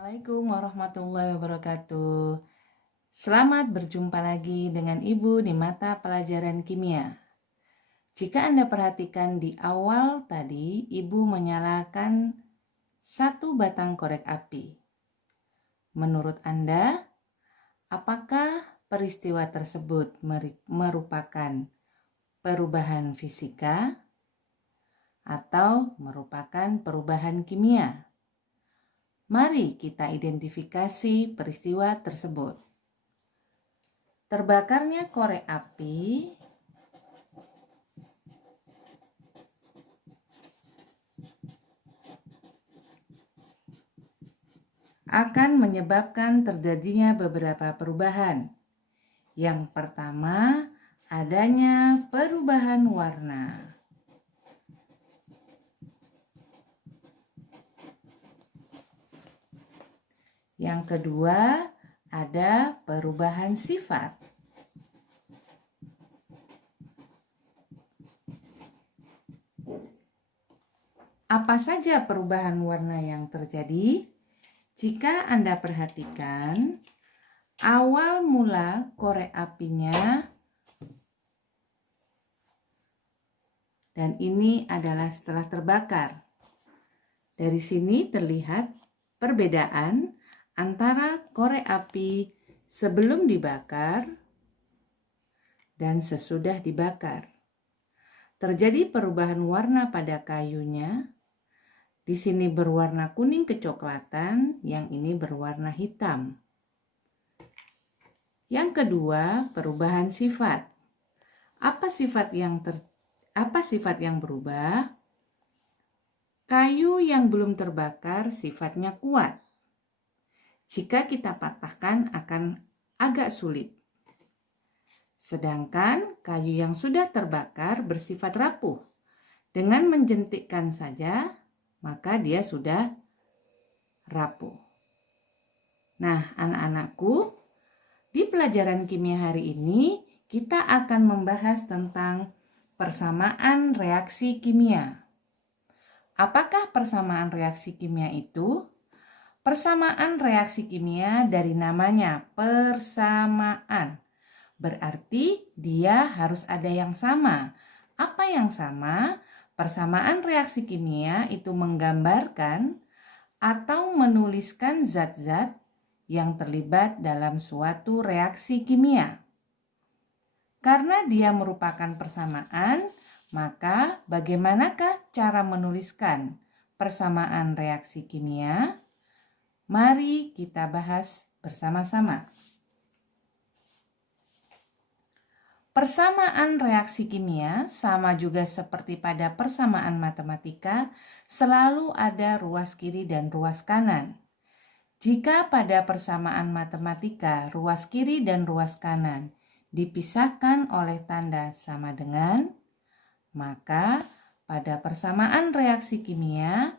Assalamualaikum warahmatullahi wabarakatuh. Selamat berjumpa lagi dengan Ibu di mata pelajaran kimia. Jika Anda perhatikan di awal tadi, Ibu menyalakan satu batang korek api. Menurut Anda, apakah peristiwa tersebut merupakan perubahan fisika atau merupakan perubahan kimia? Mari kita identifikasi peristiwa tersebut. Terbakarnya korek api akan menyebabkan terjadinya beberapa perubahan. Yang pertama, adanya perubahan warna. Yang kedua, ada perubahan sifat. Apa saja perubahan warna yang terjadi? Jika Anda perhatikan, awal mula korek apinya, dan ini adalah setelah terbakar. Dari sini terlihat perbedaan antara korek api sebelum dibakar dan sesudah dibakar. Terjadi perubahan warna pada kayunya. Di sini berwarna kuning kecoklatan, yang ini berwarna hitam. Yang kedua, perubahan sifat. Apa sifat yang berubah? Kayu yang belum terbakar sifatnya kuat. Jika kita patahkan akan agak sulit. Sedangkan kayu yang sudah terbakar bersifat rapuh. Dengan menjentikkan saja, maka dia sudah rapuh. Nah, anak-anakku, di pelajaran kimia hari ini kita akan membahas tentang persamaan reaksi kimia. Apakah persamaan reaksi kimia itu? Persamaan reaksi kimia dari namanya persamaan. Berarti dia harus ada yang sama. Apa yang sama? Persamaan reaksi kimia itu menggambarkan atau menuliskan zat-zat yang terlibat dalam suatu reaksi kimia. Karena dia merupakan persamaan, maka bagaimanakah cara menuliskan persamaan reaksi kimia? Mari kita bahas bersama-sama. Persamaan reaksi kimia sama juga seperti pada persamaan matematika, selalu ada ruas kiri dan ruas kanan. Jika pada persamaan matematika ruas kiri dan ruas kanan dipisahkan oleh tanda sama dengan, maka pada persamaan reaksi kimia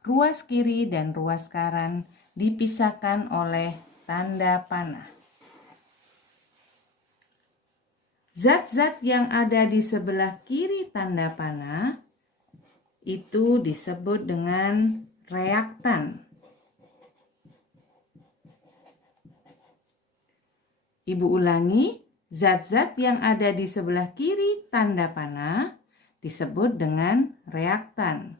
ruas kiri dan ruas kanan dipisahkan oleh tanda panah. Zat-zat yang ada di sebelah kiri tanda panah itu disebut dengan reaktan. Ibu ulangi, zat-zat yang ada di sebelah kiri tanda panah disebut dengan reaktan.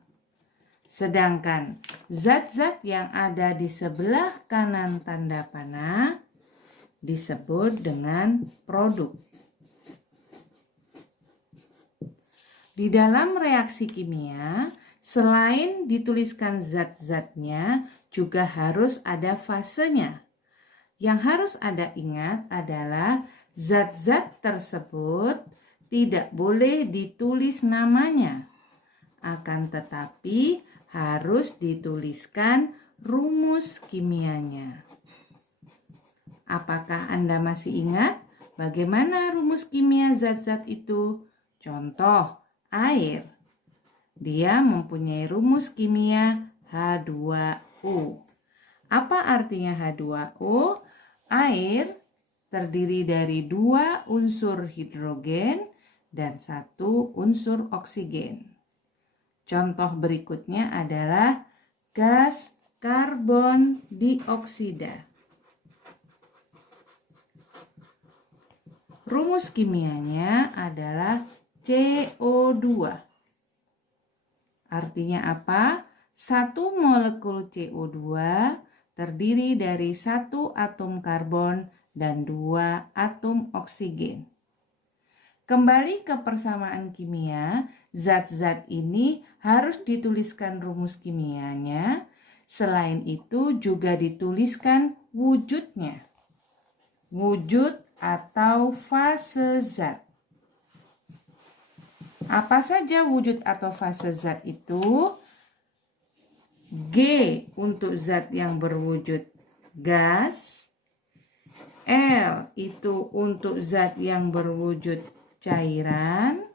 Sedangkan zat-zat yang ada di sebelah kanan tanda panah disebut dengan produk. Di dalam reaksi kimia, selain dituliskan zat-zatnya, juga harus ada fasenya. Yang harus Anda ingat adalah zat-zat tersebut tidak boleh ditulis namanya. Akan tetapi harus dituliskan rumus kimianya. Apakah Anda masih ingat bagaimana rumus kimia zat-zat itu? Contoh, air. Dia mempunyai rumus kimia H2O. Apa artinya H2O? Air terdiri dari 2 unsur hidrogen dan 1 unsur oksigen. Contoh berikutnya adalah gas karbon dioksida. Rumus kimianya adalah CO2. Artinya apa? Satu molekul CO2 terdiri dari satu atom karbon dan dua atom oksigen. Kembali ke persamaan kimia, zat-zat ini harus dituliskan rumus kimianya. Selain itu juga dituliskan wujudnya. Wujud atau fase zat. Apa saja wujud atau fase zat itu? G untuk zat yang berwujud gas. L itu untuk zat yang berwujud cairan.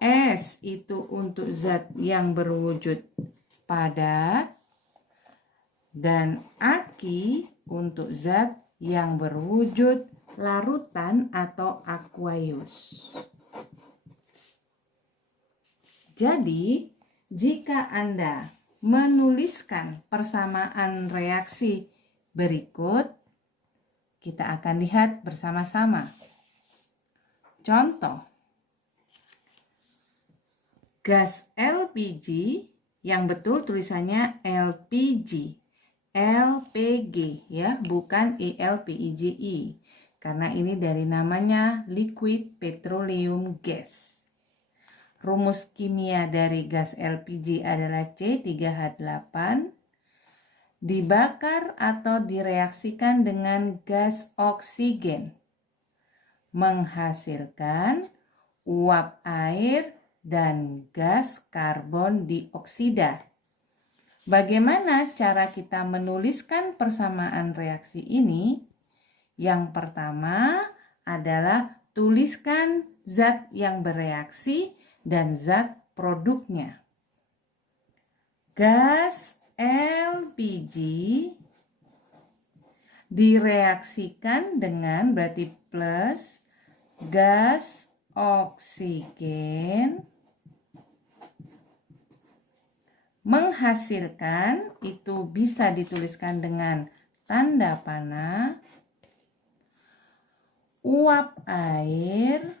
S itu untuk zat yang berwujud padat. Dan Aki untuk zat yang berwujud larutan atau aqueous. Jadi, jika Anda menuliskan persamaan reaksi berikut, kita akan lihat bersama-sama. Contoh, gas LPG, yang betul tulisannya LPG, LPG ya, bukan ELPIGI, karena ini dari namanya liquid petroleum gas. Rumus kimia dari gas LPG adalah C3H8, dibakar atau direaksikan dengan gas oksigen, menghasilkan uap air dan gas karbon dioksida. Bagaimana cara kita menuliskan persamaan reaksi ini? Yang pertama adalah tuliskan zat yang bereaksi dan zat produknya. Gas LPG direaksikan dengan, berarti plus, gas oksigen, menghasilkan, itu bisa dituliskan dengan tanda panah, uap air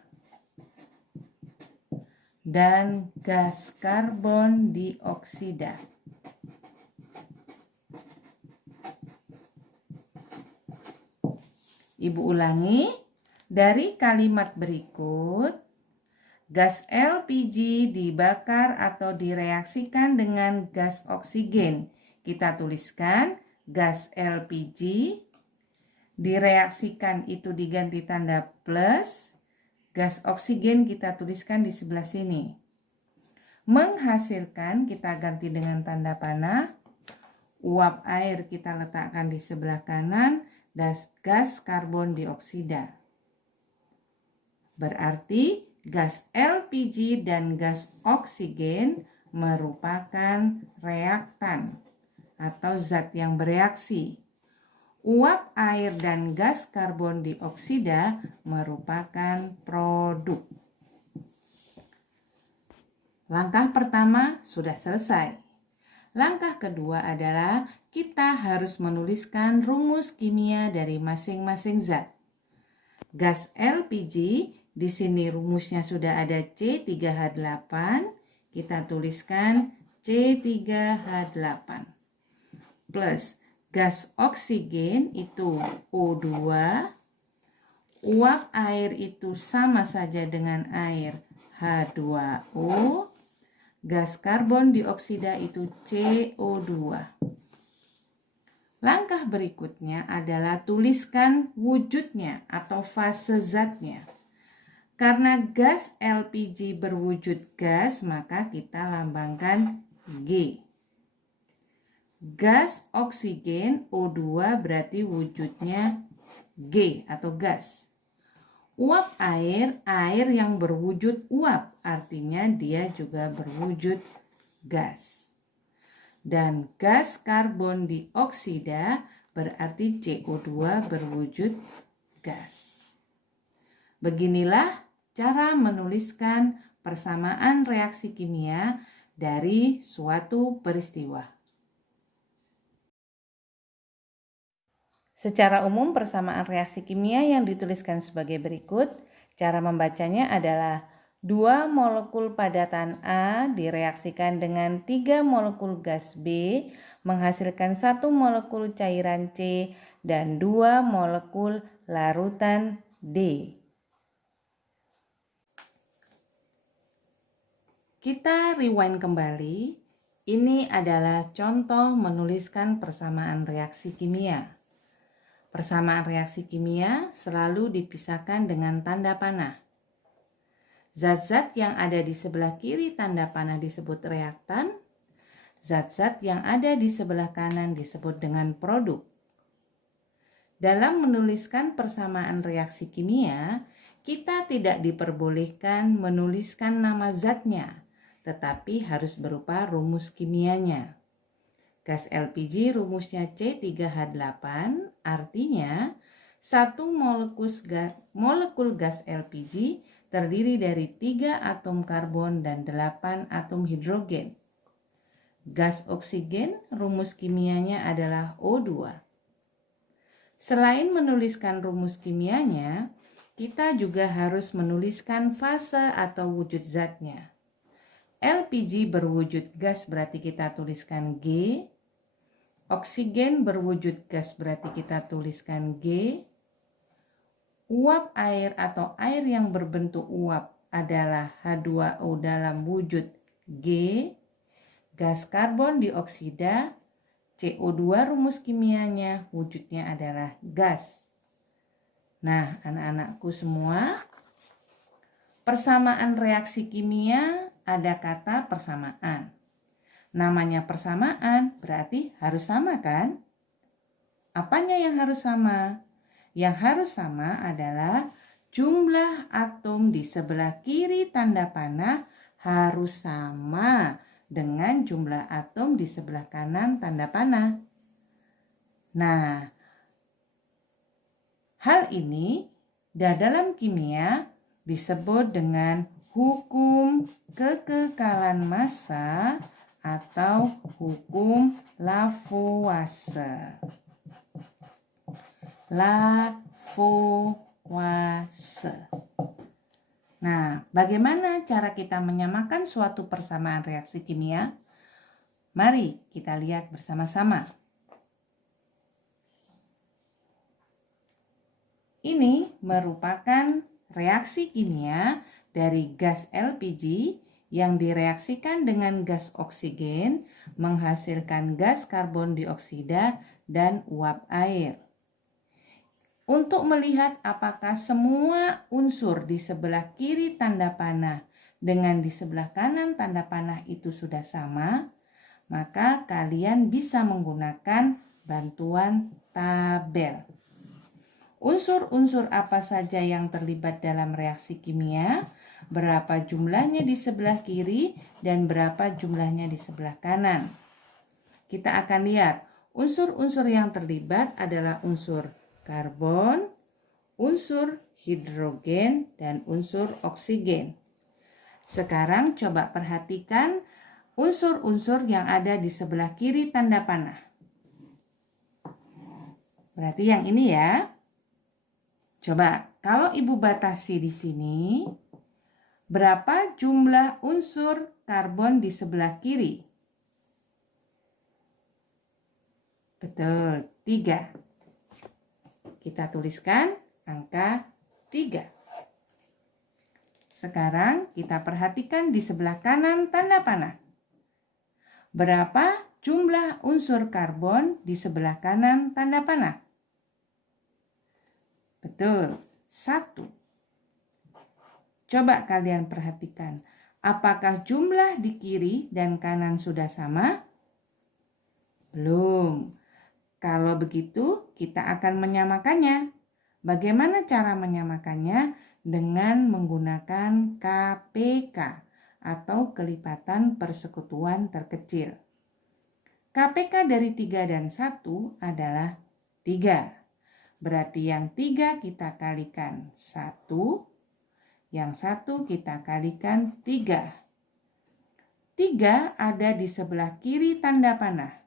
dan gas karbon dioksida. Ibu ulangi, dari kalimat berikut, gas LPG dibakar atau direaksikan dengan gas oksigen. Kita tuliskan gas LPG, direaksikan itu diganti tanda plus, gas oksigen kita tuliskan di sebelah sini. Menghasilkan kita ganti dengan tanda panah, uap air kita letakkan di sebelah kanan, dan gas karbon dioksida. Berarti gas LPG dan gas oksigen merupakan reaktan atau zat yang bereaksi. Uap air dan gas karbon dioksida merupakan produk. Langkah pertama sudah selesai. Langkah kedua adalah kita harus menuliskan rumus kimia dari masing-masing zat. Gas LPG, di sini rumusnya sudah ada C3H8, kita tuliskan C3H8. Plus gas oksigen itu O2, uap air itu sama saja dengan air H2O, gas karbon dioksida itu CO2. Langkah berikutnya adalah tuliskan wujudnya atau fase zatnya. Karena gas LPG berwujud gas, maka kita lambangkan G. Gas oksigen O2 berarti wujudnya G atau gas. Uap air, air yang berwujud uap, artinya dia juga berwujud gas. Dan gas karbon dioksida berarti CO2 berwujud gas. Beginilah cara menuliskan persamaan reaksi kimia dari suatu peristiwa. Secara umum persamaan reaksi kimia yang dituliskan sebagai berikut. Cara membacanya adalah 2 molekul padatan A direaksikan dengan 3 molekul gas B menghasilkan 1 molekul cairan C dan 2 molekul larutan D. Kita rewind kembali. Ini adalah contoh menuliskan persamaan reaksi kimia. Persamaan reaksi kimia selalu dipisahkan dengan tanda panah. Zat-zat yang ada di sebelah kiri tanda panah disebut reaktan. Zat-zat yang ada di sebelah kanan disebut dengan produk. Dalam menuliskan persamaan reaksi kimia, kita tidak diperbolehkan menuliskan nama zatnya, tetapi harus berupa rumus kimianya. Gas LPG rumusnya C3H8, artinya satu molekul gas LPG terdiri dari 3 atom karbon dan 8 atom hidrogen. Gas oksigen rumus kimianya adalah O2. Selain menuliskan rumus kimianya, kita juga harus menuliskan fase atau wujud zatnya. LPG berwujud gas berarti kita tuliskan G. Oksigen berwujud gas berarti kita tuliskan G. Uap air atau air yang berbentuk uap adalah H2O dalam wujud G. Gas karbon dioksida CO2 rumus kimianya wujudnya adalah gas. Nah, anak-anakku semua, persamaan reaksi kimia ada kata persamaan. Namanya persamaan berarti harus sama kan? Apanya yang harus sama? Yang harus sama adalah jumlah atom di sebelah kiri tanda panah harus sama dengan jumlah atom di sebelah kanan tanda panah. Nah, hal ini dalam kimia disebut dengan hukum kekekalan massa atau hukum Lavoisier. Nah, bagaimana cara kita menyamakan suatu persamaan reaksi kimia? Mari kita lihat bersama-sama. Ini merupakan reaksi kimia dari gas LPG yang direaksikan dengan gas oksigen menghasilkan gas karbon dioksida dan uap air. Untuk melihat apakah semua unsur di sebelah kiri tanda panah dengan di sebelah kanan tanda panah itu sudah sama, maka kalian bisa menggunakan bantuan tabel. Unsur-unsur apa saja yang terlibat dalam reaksi kimia, berapa jumlahnya di sebelah kiri dan berapa jumlahnya di sebelah kanan. Kita akan lihat unsur-unsur yang terlibat adalah unsur karbon, unsur hidrogen, dan unsur oksigen. Sekarang coba perhatikan unsur-unsur yang ada di sebelah kiri tanda panah. Berarti yang ini ya. Coba kalau Ibu batasi di sini, berapa jumlah unsur karbon di sebelah kiri? Betul, 3. Kita tuliskan angka 3. Sekarang kita perhatikan di sebelah kanan tanda panah. Berapa jumlah unsur karbon di sebelah kanan tanda panah? Betul, 1. Coba kalian perhatikan, apakah jumlah di kiri dan kanan sudah sama? Belum. Kalau begitu, kita akan menyamakannya. Bagaimana cara menyamakannya? Dengan menggunakan KPK atau kelipatan persekutuan terkecil. KPK dari 3 dan 1 adalah 3. Berarti yang 3 kita kalikan 1, yang 1 kita kalikan 3. 3 ada di sebelah kiri tanda panah.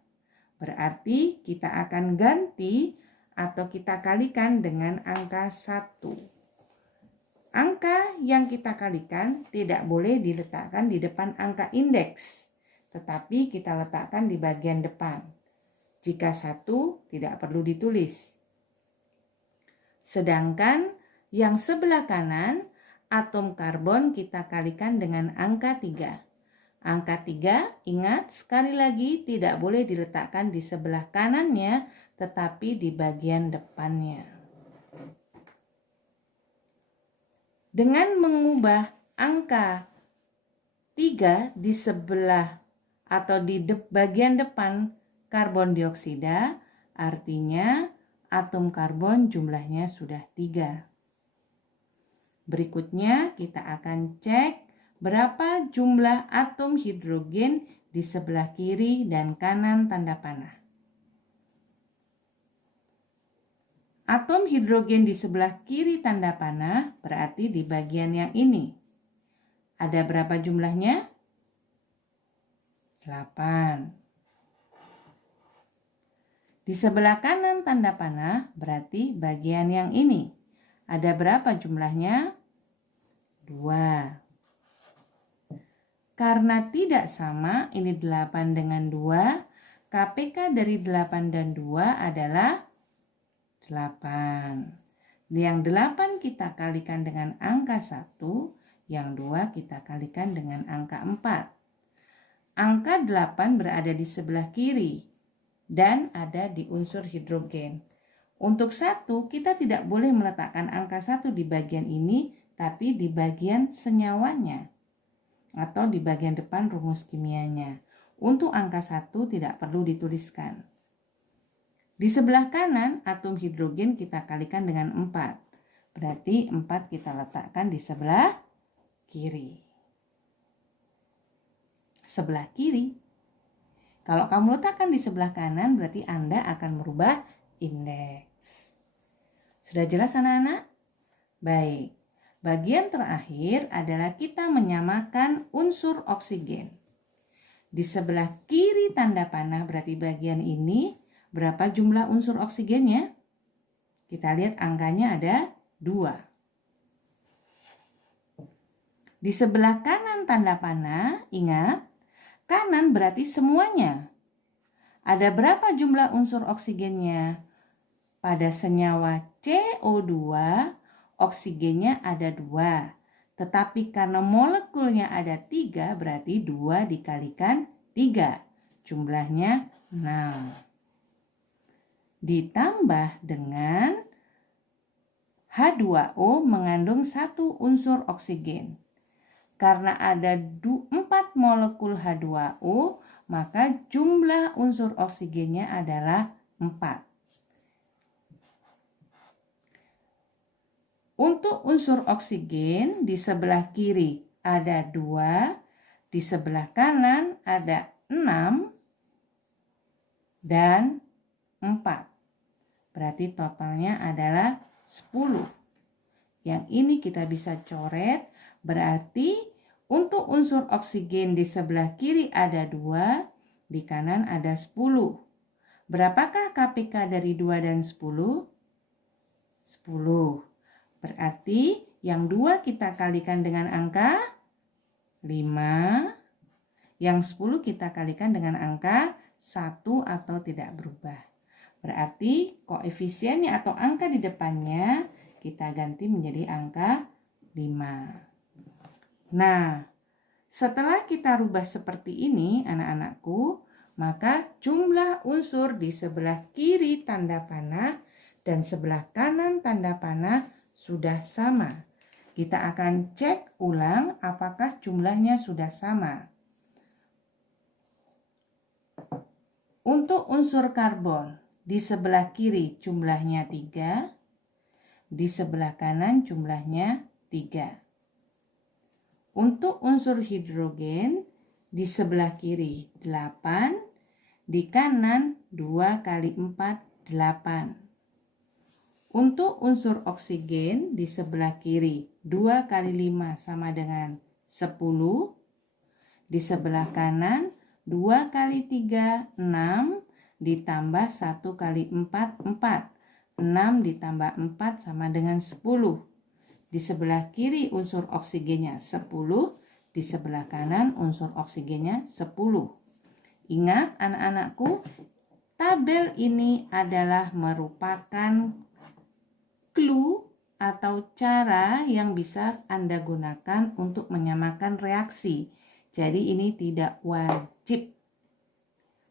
Berarti kita akan ganti atau kita kalikan dengan angka 1. Angka yang kita kalikan tidak boleh diletakkan di depan angka indeks, tetapi kita letakkan di bagian depan. Jika 1 tidak perlu ditulis. Sedangkan yang sebelah kanan, atom karbon kita kalikan dengan angka 3. Angka 3, ingat sekali lagi tidak boleh diletakkan di sebelah kanannya, tetapi di bagian depannya. Dengan mengubah angka 3 di sebelah atau di bagian depan karbon dioksida, artinya atom karbon jumlahnya sudah 3. Berikutnya kita akan cek berapa jumlah atom hidrogen di sebelah kiri dan kanan tanda panah. Atom hidrogen di sebelah kiri tanda panah berarti di bagian yang ini. Ada berapa jumlahnya? 8. Di sebelah kanan tanda panah berarti bagian yang ini. Ada berapa jumlahnya? 2. Karena tidak sama, ini 8 dengan 2, KPK dari 8 dan 2 adalah 8. Yang 8 kita kalikan dengan angka 1, yang 2 kita kalikan dengan angka 4. Angka 8 berada di sebelah kiri dan ada di unsur hidrogen. Untuk 1 kita tidak boleh meletakkan angka 1 di bagian ini, tapi di bagian senyawanya atau di bagian depan rumus kimianya. Untuk angka 1 tidak perlu dituliskan. Di sebelah kanan atom hidrogen kita kalikan dengan 4. Berarti 4 kita letakkan di sebelah kiri. Sebelah kiri. Kalau kamu letakkan di sebelah kanan berarti Anda akan merubah indeks. Sudah jelas anak-anak? Baik. Bagian terakhir adalah kita menyamakan unsur oksigen. Di sebelah kiri tanda panah berarti bagian ini. Berapa jumlah unsur oksigennya? Kita lihat angkanya ada 2. Di sebelah kanan tanda panah, ingat, kanan berarti semuanya. Ada berapa jumlah unsur oksigennya? Pada senyawa CO2, oksigennya ada 2. Tetapi karena molekulnya ada 3, berarti 2 dikalikan 3. Jumlahnya 6. Ditambah dengan H2O mengandung 1 unsur oksigen. Karena ada 4 molekul H2O, maka jumlah unsur oksigennya adalah 4. Untuk unsur oksigen di sebelah kiri ada 2, di sebelah kanan ada 6 dan 4. Berarti totalnya adalah 10. Yang ini kita bisa coret, berarti untuk unsur oksigen di sebelah kiri ada 2, di kanan ada 10. Berapakah KPK dari 2 dan 10? 10. Berarti yang 2 kita kalikan dengan angka 5, yang 10 kita kalikan dengan angka 1 atau tidak berubah. Berarti koefisiennya atau angka di depannya kita ganti menjadi angka 5. Nah, setelah kita rubah seperti ini anak-anakku, maka jumlah unsur di sebelah kiri tanda panah dan sebelah kanan tanda panah sudah sama. Kita akan cek ulang apakah jumlahnya sudah sama. Untuk unsur karbon, di sebelah kiri jumlahnya 3, di sebelah kanan jumlahnya 3. Untuk unsur hidrogen, di sebelah kiri 8, di kanan 2 kali 4, 8. Untuk unsur oksigen, di sebelah kiri 2 kali 5 sama dengan 10, di sebelah kanan 2 kali 3, 6, ditambah 1 kali 4, 4. 6 ditambah 4 sama dengan 10. Di sebelah kiri unsur oksigennya 10, di sebelah kanan unsur oksigennya 10. Ingat anak-anakku, tabel ini adalah merupakan clue atau cara yang bisa Anda gunakan untuk menyamakan reaksi. Jadi ini tidak wajib.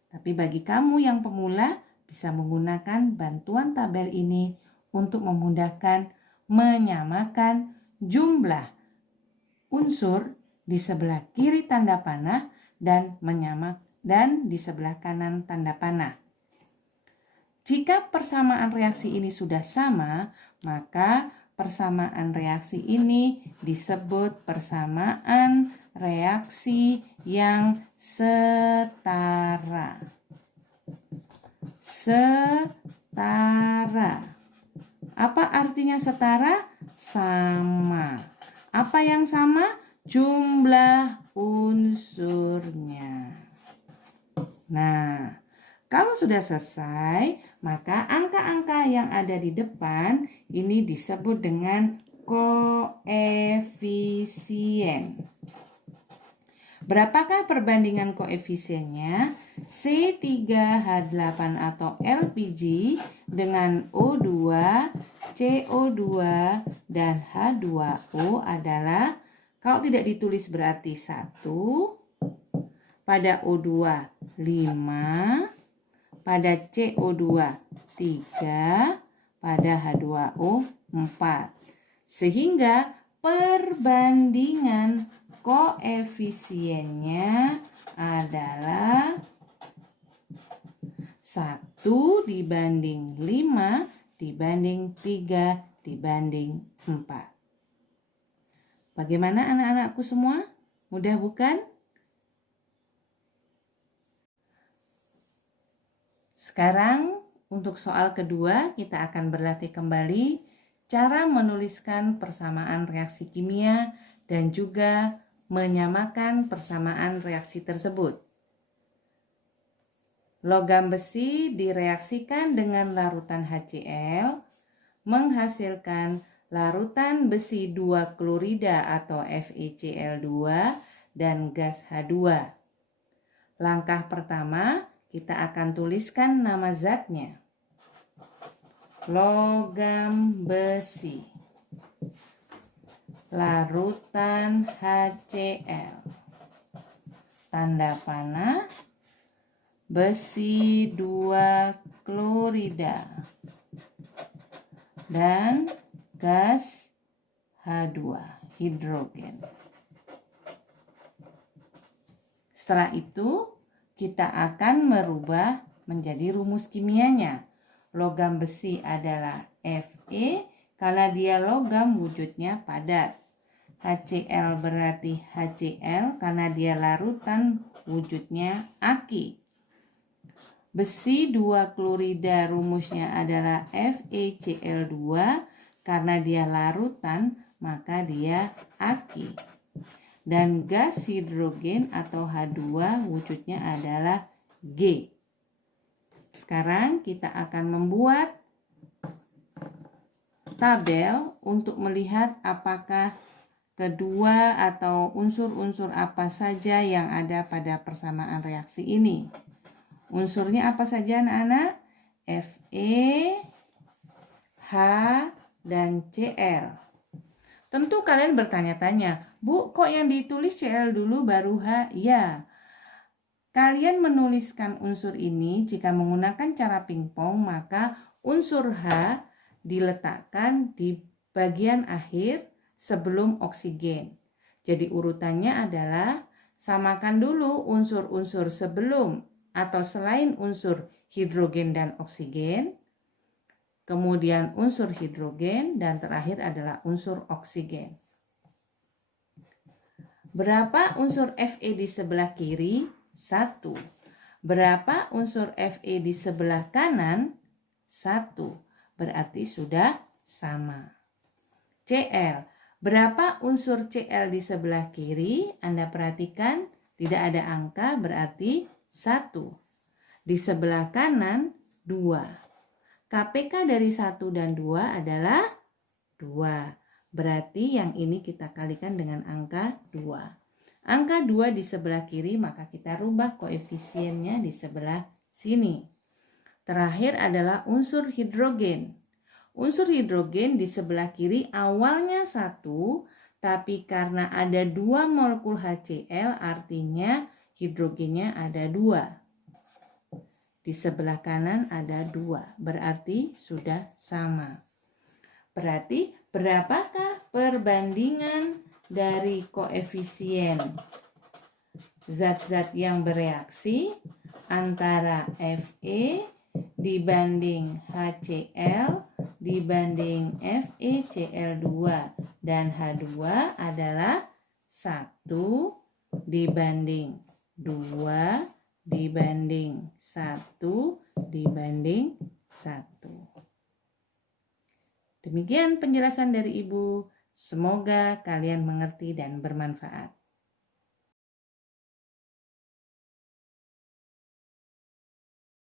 Tapi bagi kamu yang pemula bisa menggunakan bantuan tabel ini untuk memudahkan menyamakan jumlah unsur di sebelah kiri tanda panah dan di sebelah kanan tanda panah. Jika persamaan reaksi ini sudah sama, maka persamaan reaksi ini disebut persamaan reaksi yang setara. Setara. Apa artinya setara? Sama. Apa yang sama? Jumlah unsurnya. Nah, kalau sudah selesai, maka angka-angka yang ada di depan ini disebut dengan koefisien. Berapakah perbandingan koefisiennya? C3H8 atau LPG dengan O2, CO2, dan H2O adalah, kalau tidak ditulis berarti 1, pada O2 5, pada CO2 3, pada H2O 4. Sehingga perbandingan koefisiennya adalah 1 dibanding 5 dibanding 3 dibanding 4. Bagaimana anak-anakku semua? Mudah bukan? Sekarang untuk soal kedua kita akan berlatih kembali cara menuliskan persamaan reaksi kimia dan juga menyamakan persamaan reaksi tersebut. Logam besi direaksikan dengan larutan HCl menghasilkan larutan besi 2 klorida atau FeCl2 dan gas H2. Langkah pertama, kita akan tuliskan nama zatnya. Logam besi, larutan HCl, tanda panah, besi 2 klorida, dan gas H2, hidrogen. Setelah itu, kita akan merubah menjadi rumus kimianya. Logam besi adalah Fe karena dia logam wujudnya padat. HCl berarti HCl karena dia larutan wujudnya aki. Besi 2 klorida rumusnya adalah FeCl2 karena dia larutan maka dia aki. Dan gas hidrogen atau H2 wujudnya adalah G. Sekarang kita akan membuat tabel untuk melihat apakah kedua atau unsur-unsur apa saja yang ada pada persamaan reaksi ini. Unsurnya apa saja anak-anak? Fe, H, dan Cl. Tentu kalian bertanya-tanya, Bu, kok yang ditulis Cl dulu baru H? Ya, kalian menuliskan unsur ini jika menggunakan cara pingpong, maka unsur H diletakkan di bagian akhir sebelum oksigen. Jadi urutannya adalah samakan dulu unsur-unsur sebelum atau selain unsur hidrogen dan oksigen, kemudian unsur hidrogen, dan terakhir adalah unsur oksigen. Berapa unsur Fe di sebelah kiri? 1. Berapa unsur Fe di sebelah kanan? 1. Berarti sudah sama. Cl. Berapa unsur Cl di sebelah kiri? Anda perhatikan tidak ada angka berarti 1. Di sebelah kanan 2. KPK dari 1 dan 2 adalah 2. Berarti yang ini kita kalikan dengan angka 2. Angka 2 di sebelah kiri, maka kita rubah koefisiennya di sebelah sini. Terakhir adalah unsur hidrogen. Unsur hidrogen di sebelah kiri awalnya 1, tapi karena ada 2 molekul HCl, artinya hidrogennya ada 2. Di sebelah kanan ada 2, berarti sudah sama. Berarti berapakah perbandingan dari koefisien zat-zat yang bereaksi antara Fe dibanding HCl dibanding FeCl2 dan H2 adalah 1 dibanding 2 dibanding 1 dibanding 1. Demikian penjelasan dari Ibu. Semoga kalian mengerti dan bermanfaat.